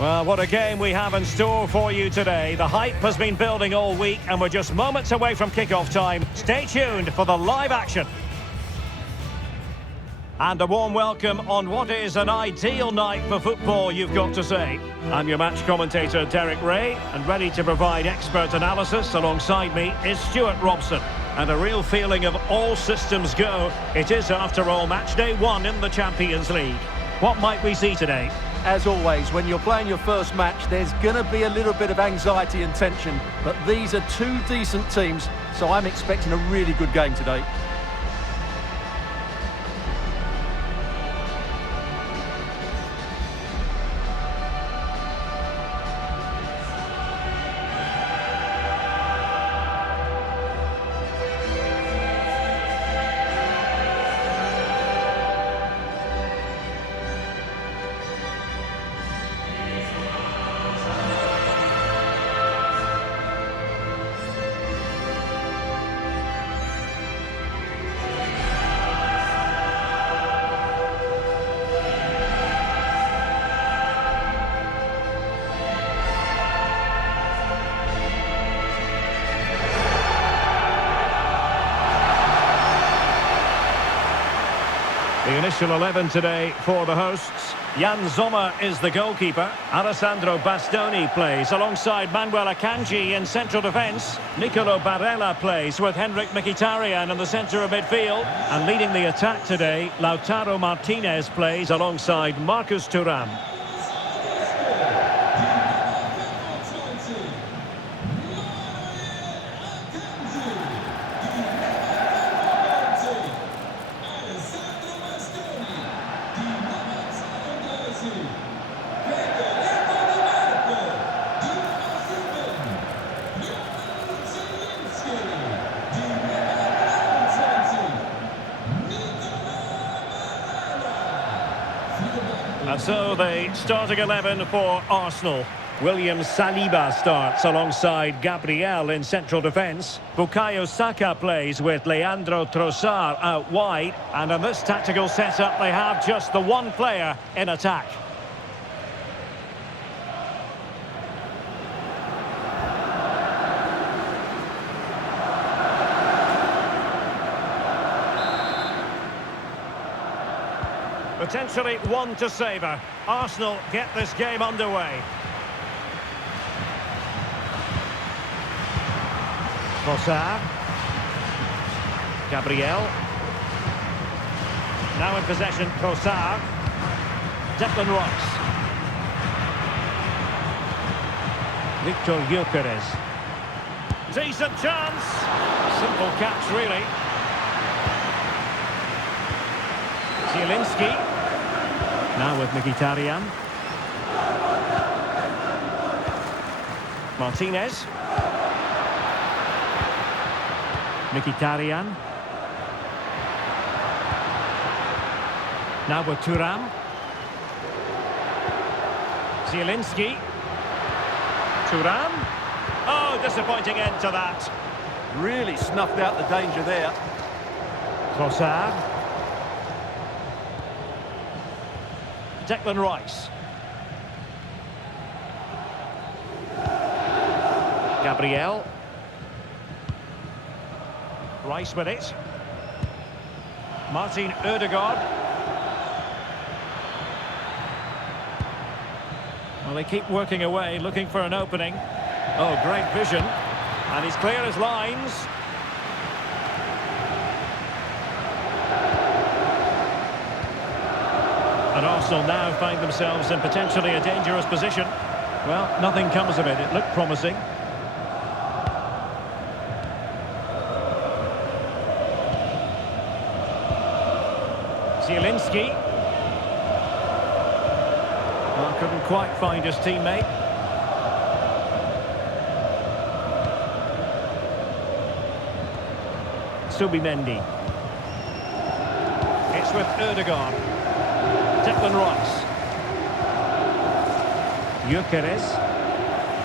Well, what a game we have in store for you today. The hype has been building all week and we're just moments away from kickoff time. Stay tuned for the live action. And a warm welcome on what is an ideal night for football, you've got to say. I'm your match commentator, Derek Ray, and ready to provide expert analysis alongside me is Stuart Robson. And a real feeling of all systems go. It is, after all, match day 1 in the Champions League. What might we see today? As always, when you're playing your first match, there's going to be a little bit of anxiety and tension. But these are two decent teams, so I'm expecting a really good game today. The initial 11 today for the hosts. Jan Sommer is the goalkeeper. Alessandro Bastoni plays alongside Manuel Akanji in central defence. Nicolo Barella plays with Henrik Mkhitaryan in the centre of midfield. And leading the attack today, Lautaro Martinez plays alongside Marcus Thuram. And so the starting 11 for Arsenal. William Saliba starts alongside Gabriel in central defence. Bukayo Saka plays with Leandro Trossard out wide. And in this tactical setup, they have just the one player in attack. Potentially one to savour. Arsenal get this game underway. Trossard. Gabriel. Now in possession, Trossard. Declan Rice. Victor Gyökeres. Decent chance. Simple catch, really. Zielinski. Now with Mkhitaryan. Martinez. Mkhitaryan. Now with Thuram. Zielinski. Thuram. Oh, disappointing end to that. Really snuffed out the danger there. Trossard. Declan Rice. Gabriel. Rice with it. Martin Ødegaard. Well, they keep working away, looking for an opening. Oh, great vision. And he's clear as lines. And Arsenal now find themselves in potentially a dangerous position. Well, nothing comes of it. It looked promising. Zielinski. Well, couldn't quite find his teammate. Subimendi. It's with Ødegaard. Declan Rice. Gyökeres.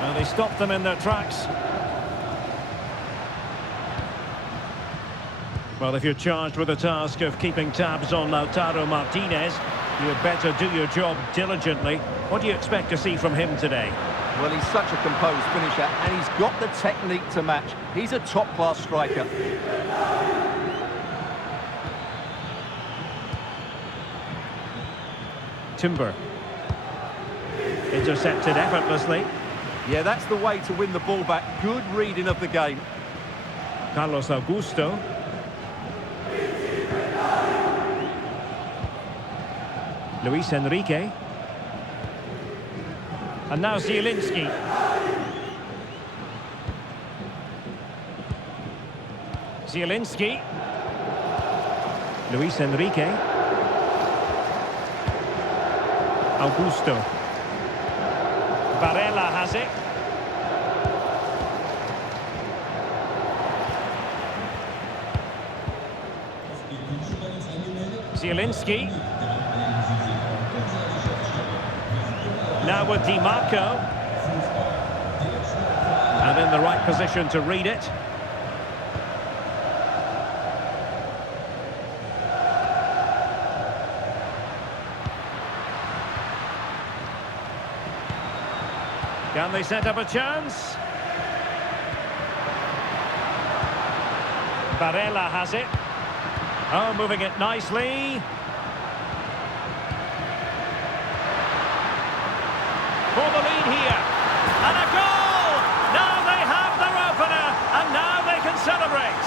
Well, they stopped them in their tracks. Well, if you're charged with the task of keeping tabs on Lautaro Martinez, You better do your job diligently. What do you expect to see from him today? Well, he's such a composed finisher, and he's got the technique to match. He's a top-class striker. Timber. Intercepted effortlessly. Yeah, that's the way to win the ball back. Good reading of the game. Carlos Augusto. Luis Enrique. And now Zielinski. Zielinski. Luis Enrique. Augusto. Barella has it. Zielinski. Now with Di Marco. And in the right position to read it. Can they set up a chance? Barella has it. Oh, moving it nicely. For the lead here. And a goal! Now they have their opener, and now they can celebrate.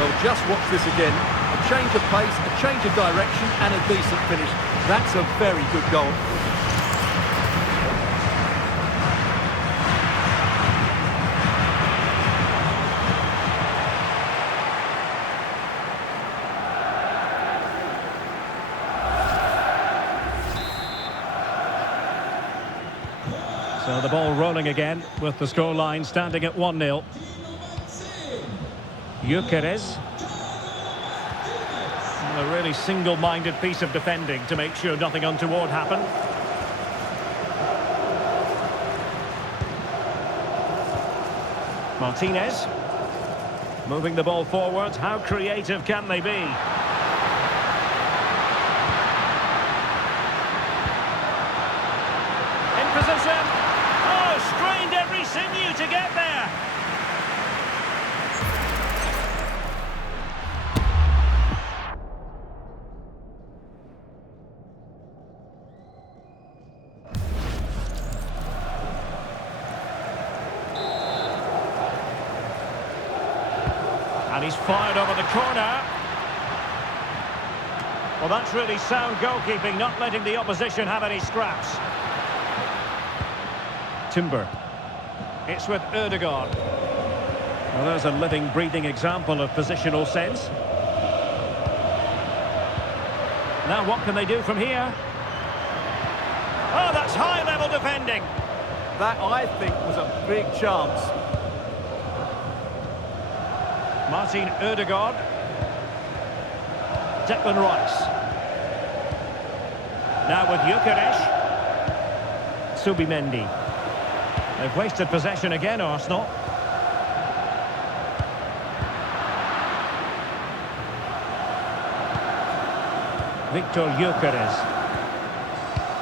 Well, just watch this again. A change of pace, a change of direction, and a decent finish. That's a very good goal. So the ball rolling again with the scoreline standing at 1-0. Gyökeres. A really single-minded piece of defending to make sure nothing untoward happened. Martinez. Moving the ball forward. How creative can they be? In position. Oh, strained every sinew to get there. And he's fired over the corner. Well, that's really sound goalkeeping, not letting the opposition have any scraps. Timber. It's with Ødegaard. Well, there's a living, breathing example of positional sense. Now, what can they do from here? Oh, that's high-level defending. That, I think, was a big chance. Martin Ødegaard. Declan Rice. Now with Gyökeres. Subimendi. They've wasted possession again, Arsenal. Victor Gyökeres.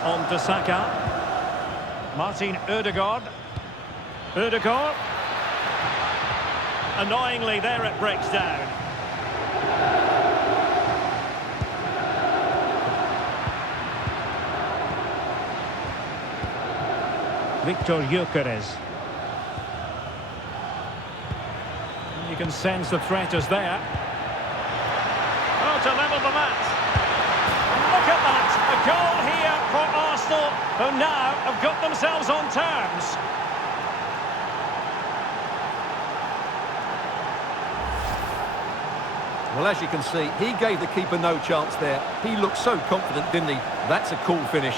On to Saka. Martin Ødegaard. Ødegaard. Annoyingly, there it breaks down. Victor Gyökeres. You can sense the threat is there. Oh, to level the match. Look at that. A goal here for Arsenal, who now have got themselves on terms. Well, as you can see, he gave the keeper no chance there. He looked so confident, didn't he? That's a cool finish.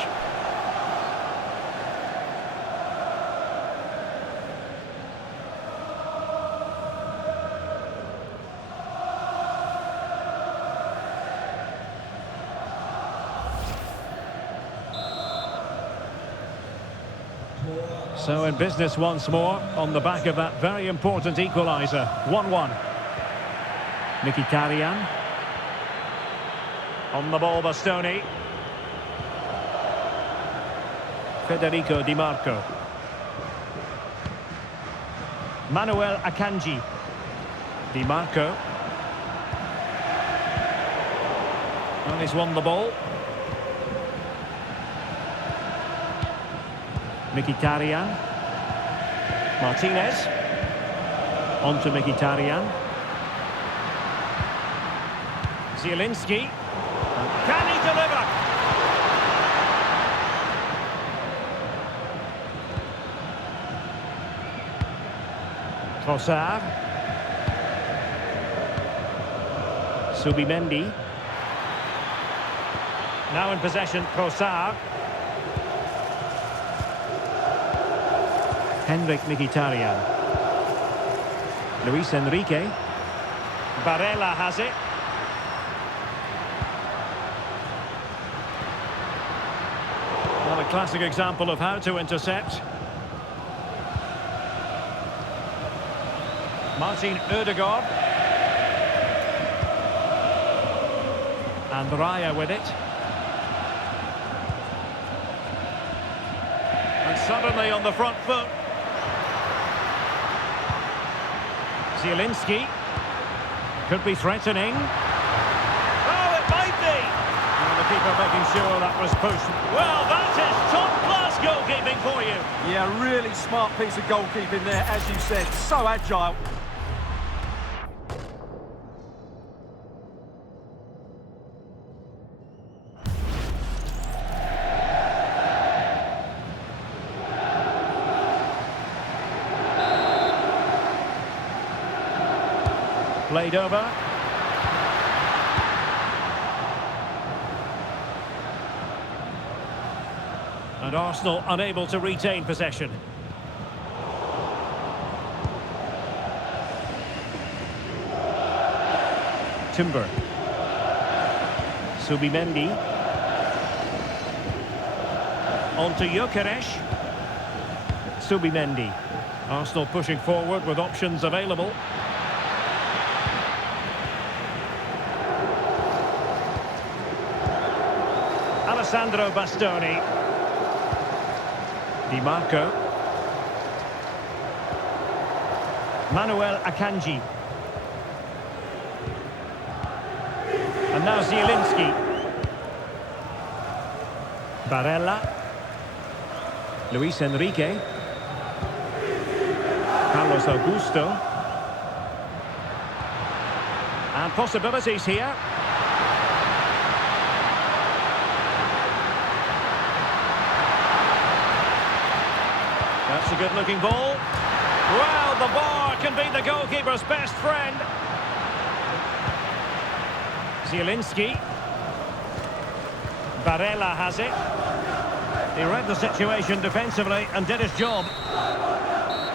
So in business once more on the back of that very important equalizer. 1-1. Mkhitaryan. On the ball, Bastoni. Federico Di Marco. Manuel Akanji. Di Marco. And he's won the ball. Mkhitaryan. Martinez. On to Mkhitaryan. Zielinski. Can he deliver? Trossard. Subimendi. Now in possession, Trossard. Henrik Mkhitaryan. Luis Enrique. Barella has it. Well, a classic example of how to intercept. Martin Ødegaard. And Raya with it. And suddenly on the front foot. Zielinski. Could be threatening. Oh, it might be! And the keeper making sure that was pushed. Well, that is top-class goalkeeping for you. Yeah, really smart piece of goalkeeping there, as you said. So agile. Played over. And Arsenal unable to retain possession. Timber. Subimendi. On to Gyökeres. Subimendi. Arsenal pushing forward with options available. Alessandro Bastoni. Di Marco. Manuel Akanji. And now Zielinski. Barella. Luis Enrique. Carlos Augusto. And possibilities here. That's a good-looking ball. Well, the bar can be the goalkeeper's best friend. Zielinski. Barella has it. He read the situation defensively and did his job.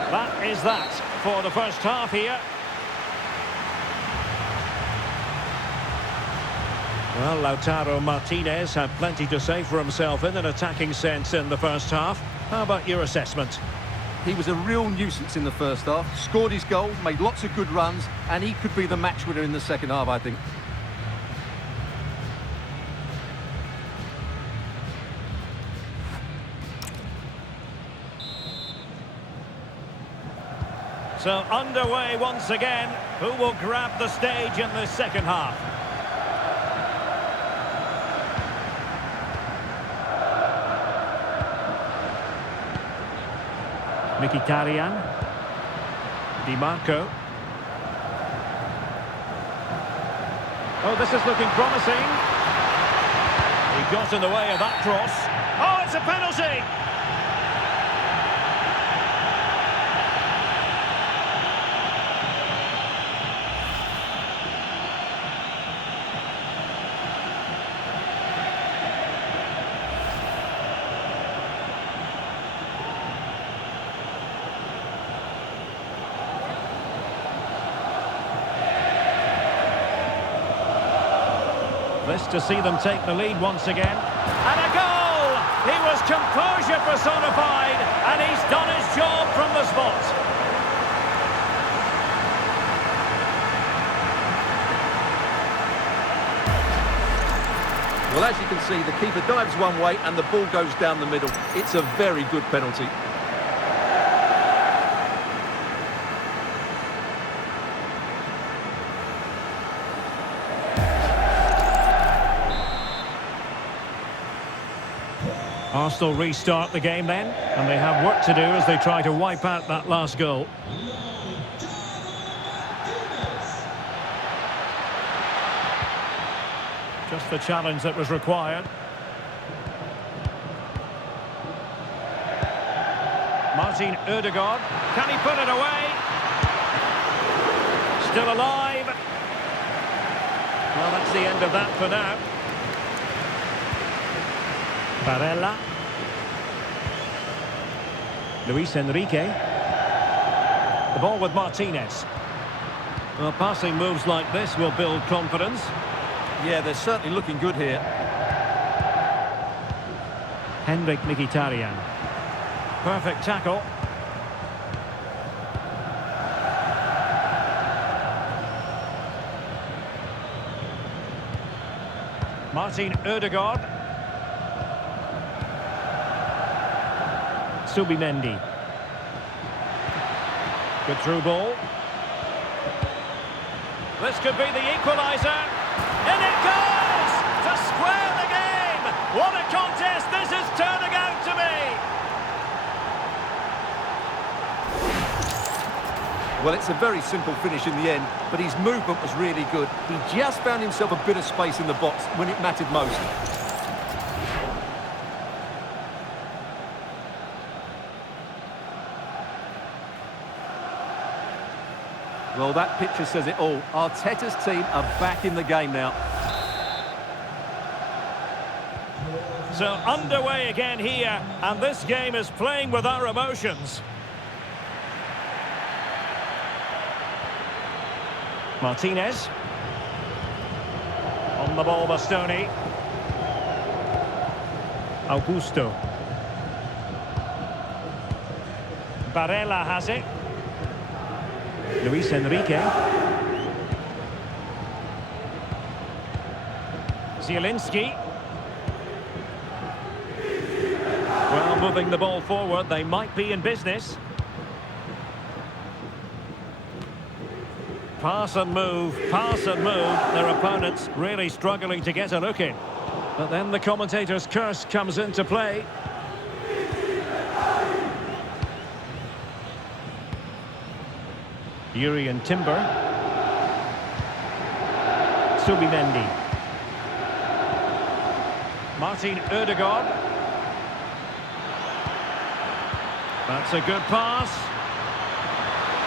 That is that for the first half here. Well, Lautaro Martinez had plenty to say for himself in an attacking sense in the first half. How about your assessment? He was a real nuisance in the first half, scored his goal, made lots of good runs, and he could be the match winner in the second half, I think. So underway once again. Who will grab the stage in the second half? Mkhitaryan. Di Marco. Oh, this is looking promising. He got in the way of that cross. Oh, it's a penalty! This to see them take the lead once again. And a goal! He was composed Composure personified, and he's done his job from the spot. Well, as you can see, the keeper dives one way and the ball goes down the middle. It's a very good penalty. Arsenal restart the game then, and they have work to do as they try to wipe out that last goal. Just the challenge that was required. Martin Ødegaard, can he put it away? Still alive. Well, that's the end of that for now. Barella. Luis Enrique. The ball with Martinez. Well, passing moves like this will build confidence. Yeah, they're certainly looking good here. Henrik Mkhitaryan. Perfect tackle. Martin Ødegaard. Subimendi. Good through ball. This could be the equalizer. In it goes! To square the game! What a contest this is turning out to be! Well, it's a very simple finish in the end, but his movement was really good. He just found himself a bit of space in the box when it mattered most. Well, that picture says it all. Arteta's team are back in the game now. So underway again here, and this game is playing with our emotions. Martinez. On the ball, Bastoni. Augusto. Barella has it. Luis Enrique. Zielinski. Well, moving the ball forward, they might be in business. Pass and move, their opponents really struggling to get a look in. But then the commentator's curse comes into play. Jurriën Timber. Subimendi. Martin Ødegaard. That's a good pass.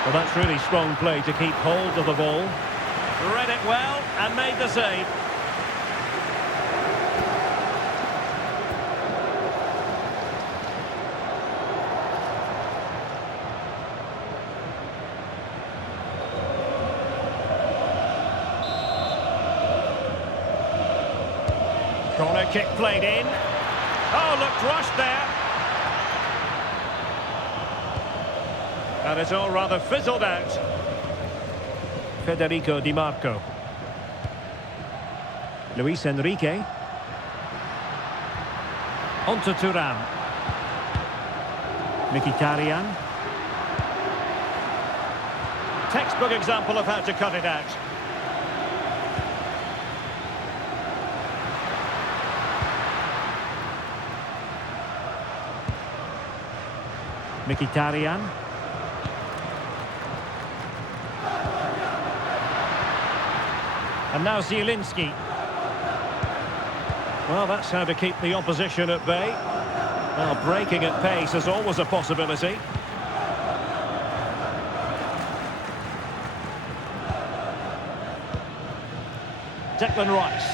Well, that's really strong play to keep hold of the ball. Read it well and made the save. Corner kick played in. Oh, looked rushed there. And it's all rather fizzled out. Federico Di Marco. Luis Enrique. On to Thuram. Mkhitaryan. Textbook example of how to cut it out. Mkhitaryan. And now Zielinski. Well, that's how to keep the opposition at bay. Well, breaking at pace is always a possibility. Declan Rice.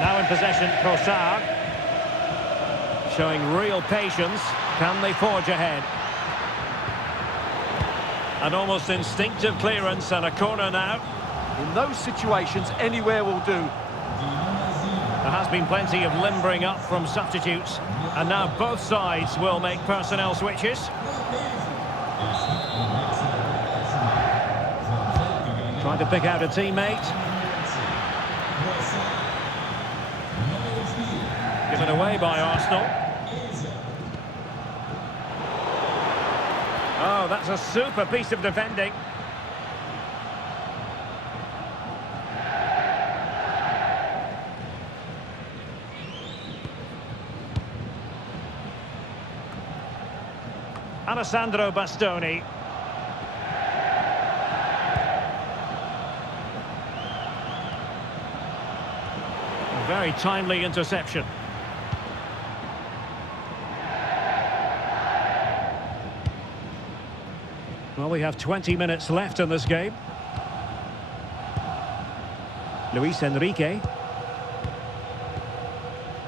Now in possession, Trossard. Showing real patience. Can they forge ahead? An almost instinctive clearance and a corner now. In those situations, anywhere will do. There has been plenty of limbering up from substitutes, and now both sides will make personnel switches. Trying to pick out a teammate. Given away by Arsenal. Oh, that's a super piece of defending. Alessandro Bastoni. A very timely interception. Well, we have 20 minutes left in this game. Luis Enrique.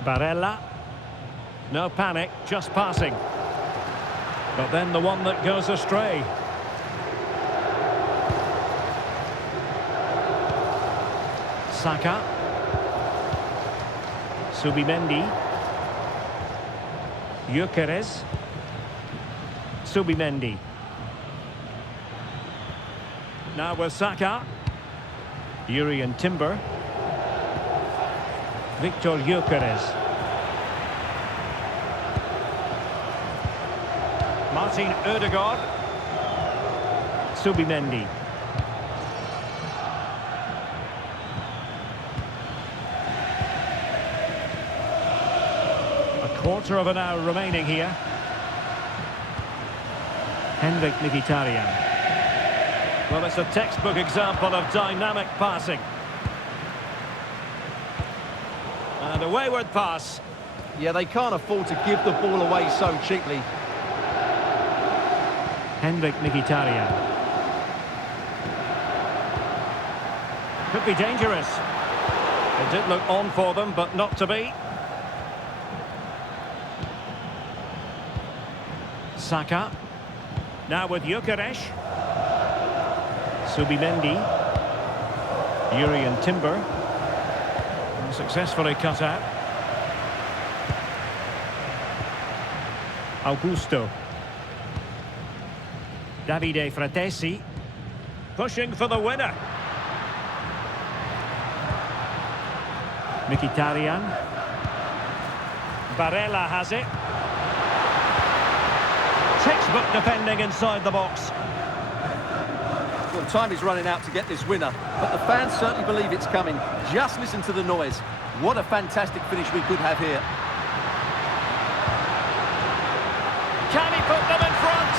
Barella. No panic, just passing. But then the one that goes astray. Saka. Subimendi. Gyökeres. Subimendi. Now with Saka. Urian Timber. Victor Gyökeres. Martin Ødegaard. Subimendi. A quarter of an hour remaining here. Henrik Mkhitaryan. Well, it's a textbook example of dynamic passing. And a wayward pass. Yeah, they can't afford to give the ball away so cheaply. Henrik Mkhitaryan. Could be dangerous. It did look on for them, but not to be. Saka. Now with Gyökeres. Subimendi. Urian Timber. Successfully cut out. Augusto. Davide Fratesi. Pushing for the winner. Mkhitaryan. Barella has it. Textbook defending inside the box. Well, time is running out to get this winner, but the fans certainly believe it's coming. Just listen to the noise. What a fantastic finish we could have here. Can he put them in front?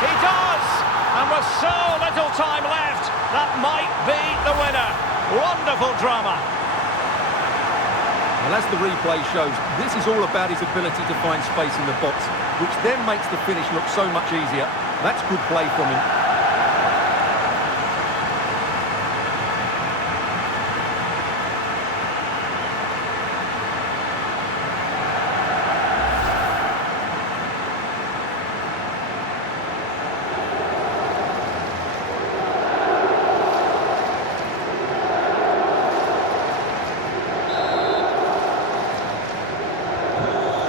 He does! And with so little time left, that might be the winner. Wonderful drama. Well, as the replay shows, this is all about his ability to find space in the box, which then makes the finish look so much easier. That's good play from him.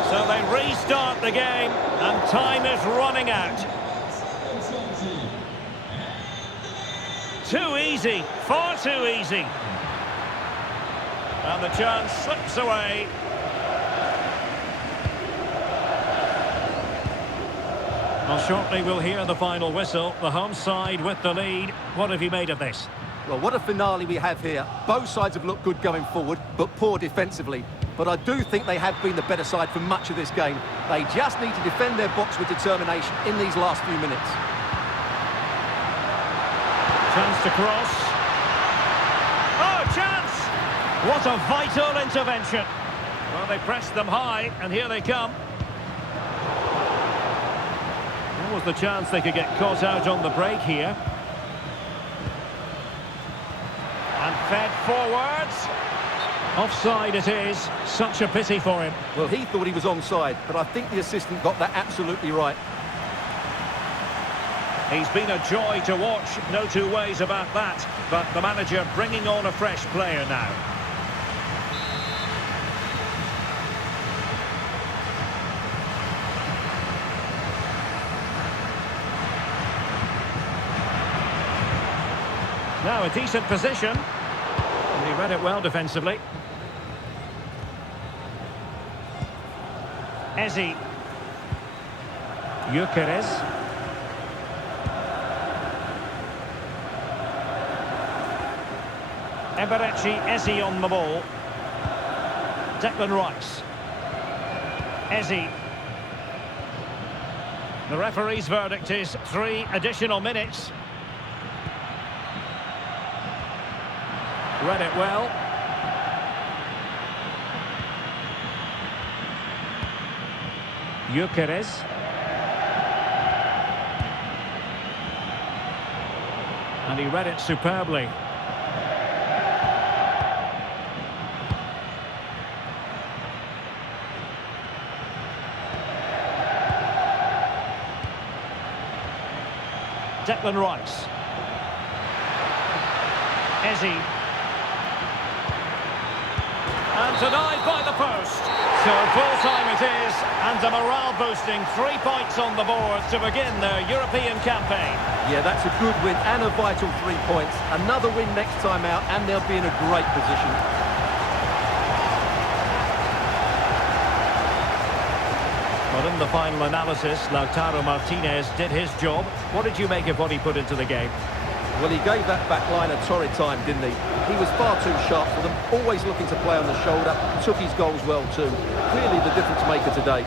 So they restart the game, and time is running out. Too easy, far too easy. And the chance slips away. Well, shortly we'll hear the final whistle. The home side with the lead. What have you made of this? Well, what a finale we have here. Both sides have looked good going forward, but poor defensively. But I do think they have been the better side for much of this game. They just need to defend their box with determination in these last few minutes. Chance to cross. Oh, chance! What a vital intervention. Well, they pressed them high, and here they come. What was the chance they could get caught out on the break here? And fed forwards. Offside it is. Such a pity for him. Well, he thought he was onside, but I think the assistant got that absolutely right. He's been a joy to watch, no two ways about that. But the manager bringing on a fresh player now. Now a decent position. And he read it well defensively. Ezi. Gyökeres. Eberechi, Ezi on the ball. Declan Rice. Ezi. The referee's verdict is 3 additional minutes. Read it well. Gyökeres. And he read it superbly. Declan Rice. Ezi. And denied by the post. So full-time it is, and a morale-boosting 3 points on the board to begin their European campaign. Yeah, that's a good win and a vital 3 points. Another win next time out, and they'll be in a great position. But in the final analysis, Lautaro Martinez did his job. What did you make of what he put into the game? Well, he gave that back line a torrid time, didn't he? He was far too sharp for them, always looking to play on the shoulder, took his goals well too. Clearly the difference maker today.